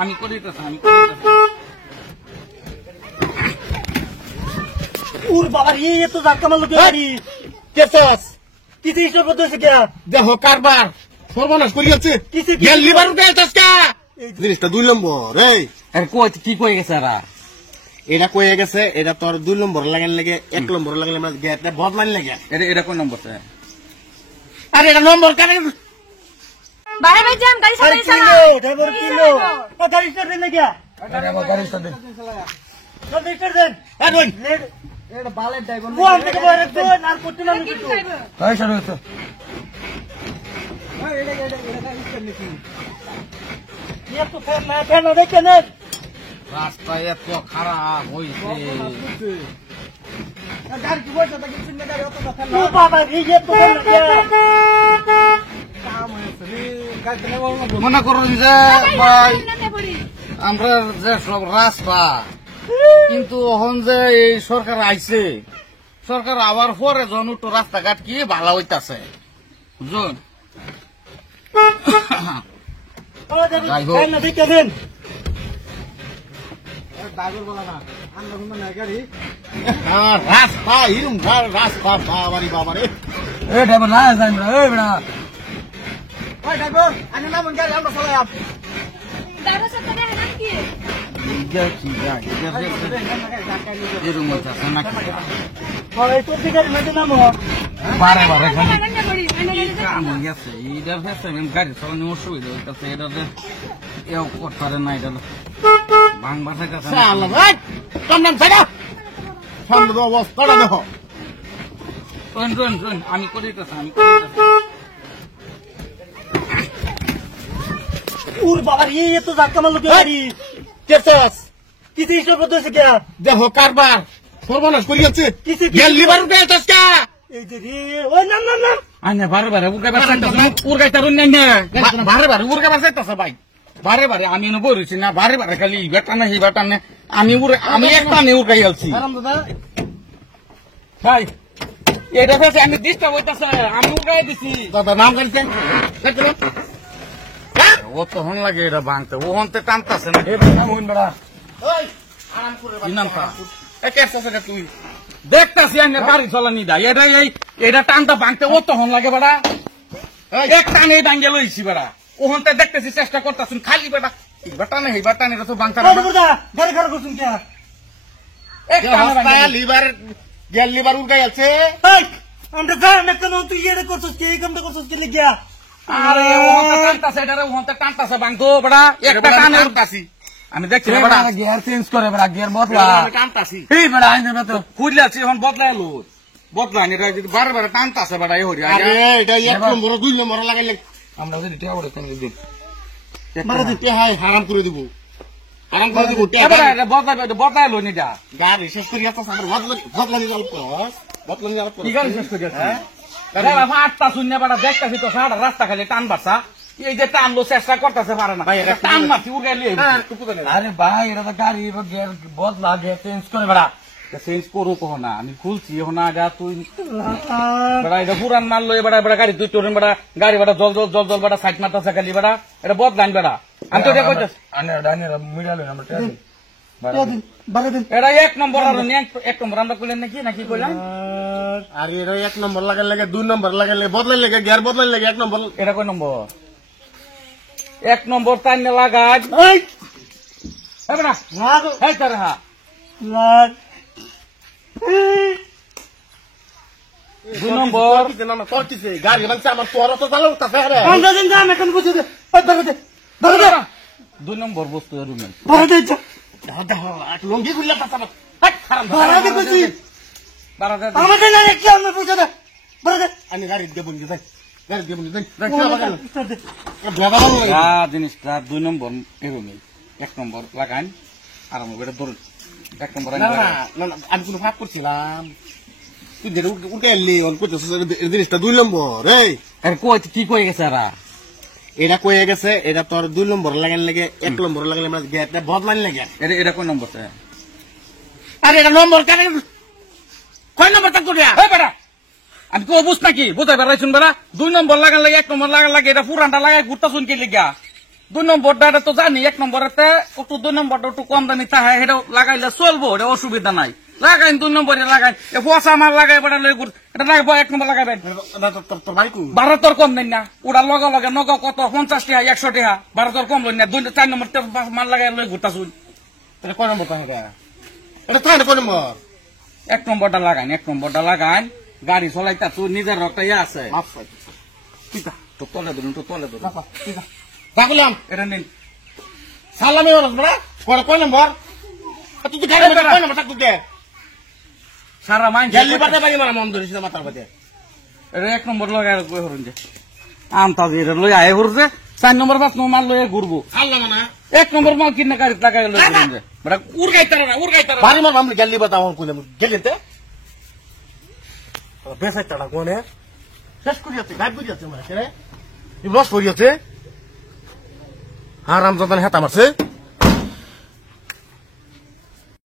আমি করে দিতেছি উর বাবার ये तो जात कमाल लगे गाड़ी केसस किसी स्टोर पर से क्या দেখো কারবার সর্বনাশ করি হচ্ছে किसी গেল লিভার উঠে যাচ্ছে জিনিসটা 2 নম্বর এই আর কই কি কই গেছে এরা এটা কয়ে গেছে এটা তোর 2 নম্বর লাগান লাগে 1 নম্বর লাগালে আমরা গেটটা বদলান লাগে এটা কোন নম্বর স্যার আরে এটা নম্বর কানে बाहर में जाम गाड़ी अरे से किलो ड्राइवर किलो गाड़ी स्टार्ट देने क्या গাড়ি স্টার্ট দেন गाड़ी स्टार्ट देन এই বল এটা বালের ড্রাইভার वो हम के बारे तो नार कोटी ना निकल এই শুরু হচ্ছে ये तो फैन ना देखे ना রাস্তা এত খারাপ হইছে गाड़ी की वजह से किसी में गाड़ी होता था ओ बाबा ये तो क्या মনে করুন যে ভাই আমরা যে সব রাস্তা কিন্তু এখন যে এই সরকার আইছে সরকার আবার পরে যখন একটু রাস্তাঘাট কি ভালো হইতাছে বুঝুন फैन ना देखे देन রাস্তা হিরুম রাস্তা বাবারি বাবারে এ ড্রাইভার না যাই না এ বড়া ओए ड्राइवर आने ना मन गाड़ी আমরা চলাই दादा से तो है ना कि দেখি যাই এরকম হইতাছে নাকি और तो गाड़ी में ना मो বারে বারে খালি ना बड़ी मैंने কাম হয়ে গেছে এইটার ফেসে গাড়ি চালানো অসুবিধা হইতাছে এটা এও করতে পারে না এটা ভাঙবার থাকতেছে শালা ভাই তোমরা ছাড়া সামনে তো অবস্থাটা দেখো আমি করে দিতেছি उर बाबा ये तो जात कमाल लगे गाड़ी কেসস किसी स्टोर पर से क्या দেখো কারবার সর্বনাশ করি হচ্ছে किसी গেল লিভার উঠে যাচ্ছে ए रे ओए ना ना ना আনে বারে বারে উড়গাইবার চাইতাছে উড়গাইতারুন না বারে বারে উড়গাইবার চাইতাছে ভাই বারে বারে আমি এনে বইছি না বারে বারে খালি বেটা না এই বেটা না আমি একটা নে উড়গাই আলছি आराम दादा ভাই এটা ফেসে আমি ডিস্টার্ব হইতাছে আমি উড়গাই দিছি দাদা নাম গাড়িতে ও তো হন লাগে এটা ভাঙতে ও হনতে টানতাছে না এ ভাই মোহন বড়া ओए आराम कर কি নামটা এ কেসস এটা তুই দেখতাছি আমি গাড়ি চালানি দা এটা টানটা ভাঙতে ও তো হন লাগে বেড়া এক টানে ভাঙে লইছি বেড়া ও হনতে দেখতেছি চেষ্টা করতাছুন খালি বেড়া এই বেটা না এই বেটা না এটা তো ভাঙতে ओए बुदा गाड़ी खड़ा कर सुन क्या এক টানে রাস্তা ভাঙে লিভার গেল লিভার উঠে যাচ্ছে ओए আমরা জান না কেন তুই এটা করছিস কি কামটা করছিস কি লিখিয়া আরে ও হনতে টানতাছে এটা ও হনতে টানতাছে ভাঙতো বেড়া একটা টানে টানতাছি আমি দেখছি না বেড়া গিয়ার চেঞ্জ করে বেড়া গিয়ার বদলা আমি টানতাছি এই বেড়া আইনে তো খুঁজলাছি এখন বদলাই লো বদলাই এটা যদি বারে বারে টানতাছে বেড়া এই হরি আরে এটা 1 নম্বর 2 নম্বর লাগাইলে আমরা যদি টিয়া বড় কোন দিন মারা দিতে হয় হারাম করে দিব হারাম করে দিব এবারে এটা বদলাই লো নি যা গাড়ি শেষ করে যাচ্ছে আমার বদলা নিয়ে গল্প বদলা নিয়ে গল্প কি গাড়ি শেষ করে যাচ্ছে বেড়া ফাটতা শূন্য বেড়া দেখতাছি তো সারা রাস্তা খালি টান বাড়ছা এই যে টানলো চেষ্টা করতেছে পারে না টান মারছি উড়াইলি আরে ভাই এটা তো গাড়ি গিয়ার বদলা গিয়ার চেঞ্জ করে বেড়া চেঞ্জ করো কহ না আমি খুলছি এখন আগে তুই বেড়া এটা পুরান মাল লই বেড়া বেড়া গাড়ি তুই তোরেন বেড়া গাড়ি বেড়া জল জল জল জল বেড়া সাইড মারতেছে খালি বেড়া এটা বদলান বেড়া আমি তো এটা কইতাছি এটা 1 নম্বর আর 1 নম্বর আমরা কইলেন নাকি কইলাম আর এর 1 নম্বর লাগে 2 নম্বর লাগালে বদলাই লাগে গিয়ার বদলাই লাগে 1 নম্বর এটা কয় নম্বর 1 নম্বর টাইনে লাগাই ओए এ বেড়া लाग এই তারে হা लाग 2 নম্বর না করতেছে গাড়ি মানে আমার তোর তো চালাও তা ফেরে আমরা দিন দাম এখন বুঝে দে ওই ধরে দে 2 নম্বর বস্তু রুমে ধরে দে দাদা এক লঙ্গি গুল্লা তা চালাও হাট খারাপ ধরে দে বুঝি বারাদা আমাদের না কি আমরা বুঝে দে ধরে দে আমি গাড়ি দিয়ে বলি যাই গাড়ি দিয়ে বলি যাই স্টার্ট দে জিনিসটা 2 নম্বর এরুমে 1 নম্বর লাগান আর আমি বেটা ধরুন 1 নম্বর না না না আমি কোনো ভাব করছিলাম তুই যেটা উঠে এলি অল্প জিনিসটা 2 নম্বর এই আর কই কি কই গেছে এরা এটা কয়ে গেছে এটা তোর 2 নম্বর লাগান লাগে 1 নম্বর লাগালে আমরা গেটটা বদলান লাগে এটা কোন নম্বর আরে এটা নম্বর কানে কয় নম্বর তা করিয়া এই বেটা আমি কো বুঝ নাকি বুঝাই বেড়াই শুন বেড়া 2 নম্বর লাগান লাগে 1 নম্বর লাগান লাগে এটা পুরানটা লাগাই ঘুরতা শুন কি লিগা 2 নম্বরটা এটা তো জানি 1 নম্বরেতে একটু 2 নম্বরটা একটু কম দামি তাহে এটা লাগাইলে চলবো এটা অসুবিধা নাই লাগাইন 2 নম্বরে লাগাইন এ পয়সা আমার লাগাই বড় লই এটা লাগবো 1 নম্বর লাগাইবেন তোর বাড়ি কু বারো তোর কম দেন না ওরা লগে লগে নগ কত 50 টাকা 100 টাকা 12 তোর কম লই না 4 নম্বর মাল লাগাই লই ঘুরতাছুন তাহলে কয় নম্বর তাহলে এটা তাহলে কয় নম্বর 1 নম্বরটা লাগাইন গাড়ি চলাইতাছু নিজের রক্ত ইয়া আছে কিতা তো তলে ধরুন রাখলাম এটা নিন সালামে ওরস বড় কয় নম্বর তুই তো গাড়ি কয় নম্বর থাকতে দে সারা মাইন গেলি বাদে বাড়ি মারা মন ধরিস না মাথার বাদে এটা 1 নম্বর লাগাই কই হরুন যে আমতাজি এটা লই আয় হরছে 4 নম্বর 5 নম্বর মাল লই ঘুরবো সালাম না 1 নম্বর মাল কিনে গাড়ি লাগাই লই ঘুরুন যে বড় উড়গাইতারা বাড়ি মার মামলি গেলি বাদে আমার কইলাম গেলিতে বেসাইতাড়া কোনে শেষ করিয়াছে গাইব করিয়াছে মারে রে লস করিয়াছে হারাম জাদান হেতা মারছে